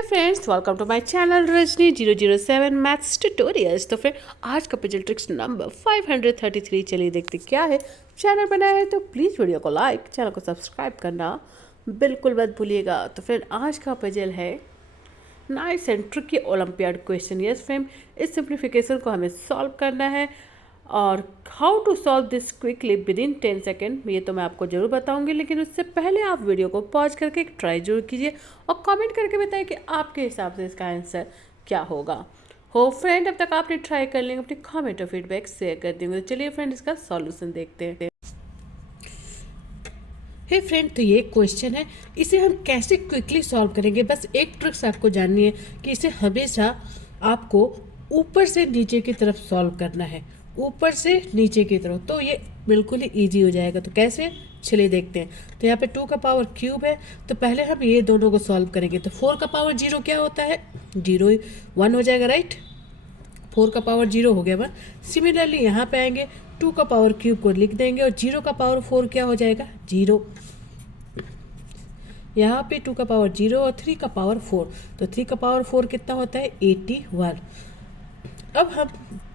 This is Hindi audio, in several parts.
Hey friends, welcome to my channel Rajni 007 maths tutorials. तो फिर आज का पजल ट्रिक्स नंबर 533। चलिए देखते क्या है। चैनल बनाया है तो प्लीज़ वीडियो को लाइक, चैनल को सब्सक्राइब करना बिल्कुल मत भूलिएगा। तो फिर आज का पजल है nice and tricky olympiad question. Yes friend, इस सिंप्लीफिकेशन को हमें सॉल्व करना है और how to solve this quickly within 10 second ये तो मैं आपको जरूर बताऊंगी, लेकिन उससे पहले आप वीडियो को पॉज करके एक ट्राई जरूर कीजिए और कमेंट करके बताइए कि आपके हिसाब से इसका आंसर क्या होगा। हो फ्रेंड, अब तक आपने ट्राई कर लेंगे, अपनी कमेंट और फीडबैक शेयर कर देंगे। तो चलिए फ्रेंड, इसका सॉल्यूशन देखते हैं। हे फ्रेंड, तो ये क्वेश्चन है, इसे हम कैसे क्विकली सॉल्व करेंगे। बस एक ट्रिक्स आपको जाननी है कि इसे हमेशा आपको ऊपर से नीचे की तरफ सॉल्व करना है, ऊपर से नीचे की तरफ, तो ये बिल्कुल ही इजी हो जाएगा। तो कैसे, चलिए देखते हैं। तो यहाँ पे 2 का पावर क्यूब है, तो पहले हम ये दोनों को सॉल्व करेंगे। तो 4 का पावर 0 क्या होता है, 0 1 हो जाएगा, राइट। 4 का पावर 0 हो गया 1। सिमिलरली यहाँ पे आएंगे, 2 का पावर क्यूब को लिख देंगे और 0 का पावर 4 क्या हो जाएगा, 0। यहाँ पे 2 का पावर 0 और 3 का पावर 4, तो 3 का पावर 4 कितना होता है, 81। अब हम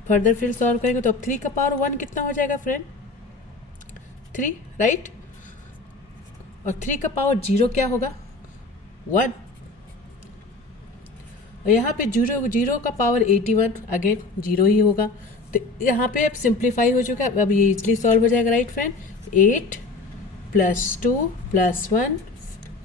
फर्दर फिर सॉल्व करेंगे, तो अब 3 का पावर 1 कितना हो जाएगा फ्रेंड, 3, राइट। और 3 का पावर 0 क्या होगा, 1। और यहाँ पे 0 का पावर 81, अगेन 0 ही होगा। तो यहाँ पे अब सिंप्लीफाई हो चुका है, अब ये इजली सॉल्व हो जाएगा, राइट फ्रेंड। 8 + 2 + 1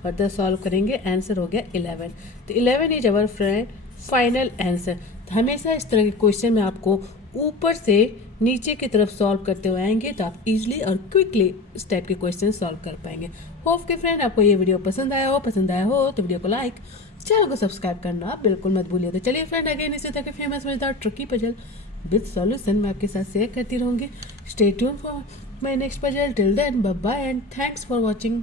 फर्दर सॉल्व करेंगे, आंसर हो गया 11। तो 11 is our friend final answer. तो हमेशा इस तरह के क्वेश्चन में आपको ऊपर से नीचे की तरफ सॉल्व करते हुए आएंगे, तो आप इजीली और क्विकली इस टाइप के क्वेश्चन सॉल्व कर पाएंगे। होप के फ्रेंड आपको ये वीडियो पसंद आया हो तो वीडियो को लाइक, चैनल को सब्सक्राइब करना बिल्कुल मत भूलिए। तो चलिए फ्रेंड, अगेन इसी तरह के फेमस मजेदार ट्रिकी पजल विद सॉल्यूशन मैं आपके साथ शेयर करती रहूँगी। Stay tune for my next puzzle. Till then, bye bye and thanks for watching.